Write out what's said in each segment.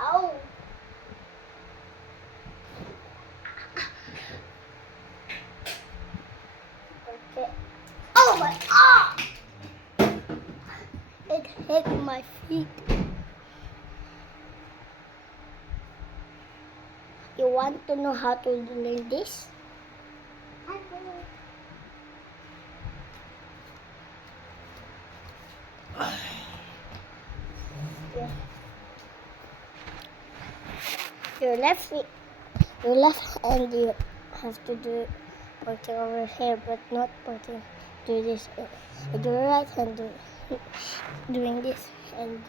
Ow! Okay. Oh my! Ah! It hit my feet. You want to know how to learn this? Yeah. Your left feet, your left hand, you have to do pointing over here, but not pointing. Do this. With your right hand, doing this, and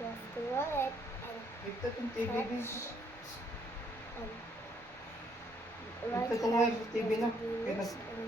you have to roll it Ito itong TV din. and right Ito itong hand, TV you na. have to do this, and